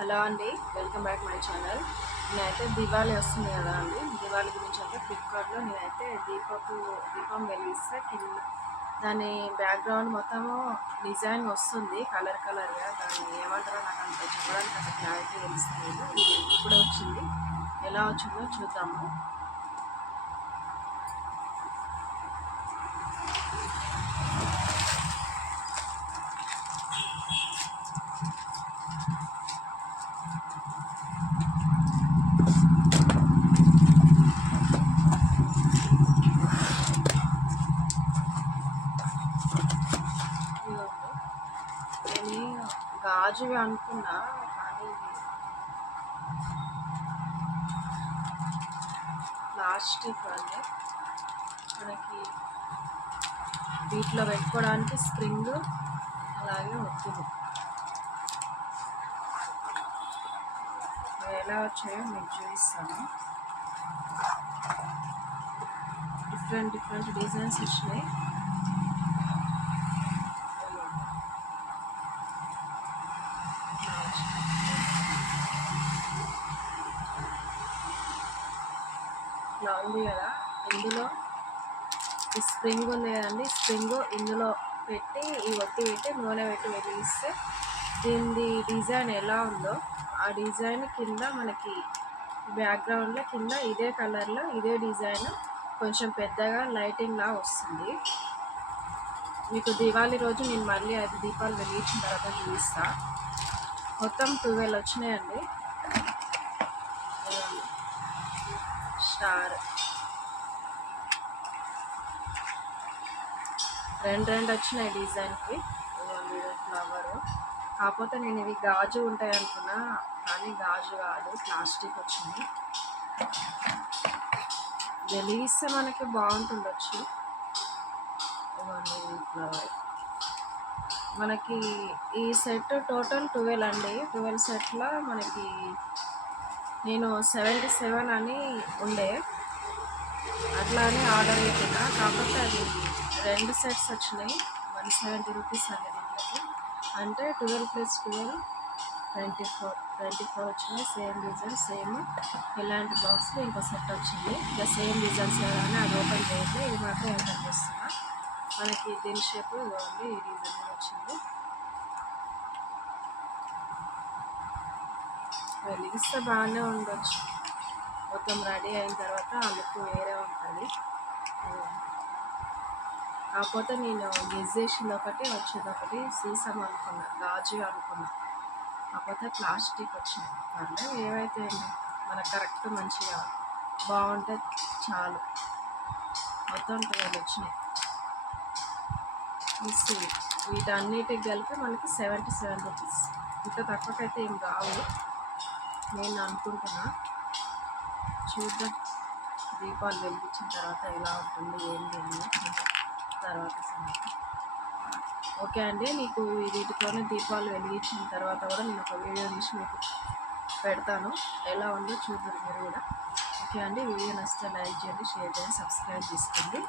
Hello అండి, welcome back my channel. నేనైతే దివాళీ వస్తుంది కదా అండి, దివాళీ గురించి అయితే ఫ్లిప్కార్ట్లో నేనైతే దీపం వెలిగిస్తే కింద దాని బ్యాక్గ్రౌండ్ మొత్తము డిజైన్ వస్తుంది కలర్గా. దాన్ని ఏమంటారో నాకు అంత చెప్పడానికి అంత క్లారిటీ తెలుస్తలేదు. ఇది ఇప్పుడు వచ్చింది, ఎలా వచ్చిందో చూద్దాము. నేను గాజువి అనుకున్నా, కానీ ప్లాస్టిక్ అండి. మనకి వీటిలో పెట్టుకోవడానికి స్ప్రింగ్ అలాగే ఒత్తులు ఎలా వచ్చాయో మీకు చూపిస్తాను. డిఫరెంట్ డిజైన్స్ వచ్చినాయి. ఇలా ఉంది కదా, ఇందులో ఈ స్ప్రింగ్ ఉంది కదండి, స్ప్రింగ్ ఇందులో పెట్టి ఈ ఒత్తి పెట్టి నూనె పెట్టి వెలిగిస్తే దీని డిజైన్ ఎలా ఉందో ఆ డిజైన్ కింద మనకి బ్యాక్గ్రౌండ్లో కింద ఇదే కలర్లో ఇదే డిజైన్ కొంచెం పెద్దగా లైటింగ్ లా వస్తుంది. మీకు దివాళీ రోజు నేను మళ్ళీ అది దీపాలు వెలిగించిన తర్వాత చూపిస్తా. మొత్తం 12 వచ్చినాయండి. స్టార్ రెండు వచ్చినాయి డిజైన్కి. ఫ్లవరు కాకపోతే నేను ఇవి గాజు ఉంటాయి అనుకున్నా, కానీ గాజు కాదు, ప్లాస్టిక్ వచ్చింది. వెలిగిస్తే మనకి బాగుంటుండొచ్చు. ఫ్లవర్ మనకి ఈ సెట్ టోటల్ 12 అండి. 12 సెట్లో మనకి నేను 77 అని ఉండే, అట్లా అని ఆర్డర్ పెట్టిన. కాకపోతే అది 2 సెట్స్ వచ్చినాయి, 170 రూపీస్ అండి దీంట్లోకి. అంటే 12 + 12 24 వచ్చినాయి. సేమ్ డిజైన్, సేమ్ ఇలాంటి బాక్స్లో ఇంకో సెట్ వచ్చింది. ఇంకా సేమ్ డిజైన్స్ కానీ అది ఓపెన్ చేయట్లేదు, ఇది మాత్రం ఓపెన్ చేస్తున్నా. మనకి దీని షేప్ ఇవ్వండి, ఈ డిజైన్ వచ్చింది. వెలిగిస్తే బాగానే ఉండొచ్చు. మొత్తం రెడీ అయిన తర్వాత ఆ లుక్ వేరే ఉంటుంది. కాకపోతే నేను గెస్ చేసింది ఒకటి, వచ్చేది ఒకటి. సీసం అనుకున్నా, గాజు అనుకున్నా, కాకపోతే ప్లాస్టిక్ వచ్చింది. పర్లేదు, ఏవైతే మనకు కరెక్ట్ మంచిగా బాగుంటే చాలు. మొత్తం 12 వచ్చినాయి. వీటన్నిటికి కలిపి మనకి 77 రూపీస్. ఇంత తక్కువకైతే ఏం రావు నేను అనుకుంటున్నా. చూద్దాం దీపాలు వెలిగించిన తర్వాత ఎలా ఉంటుంది ఏంటి అని తర్వాత సంగతి. ఓకే అండి, మీకు వీటితోనే దీపాలు వెలిగించిన తర్వాత కూడా నేను ఒక వీడియో తీసి మీకు పెడతాను, ఎలా ఉందో చూద్దరు మీరు కూడా. ఓకే అండి, వీడియో నచ్చితే లైక్ చేయండి, షేర్ చేయండి, సబ్స్క్రైబ్ చేసుకోండి.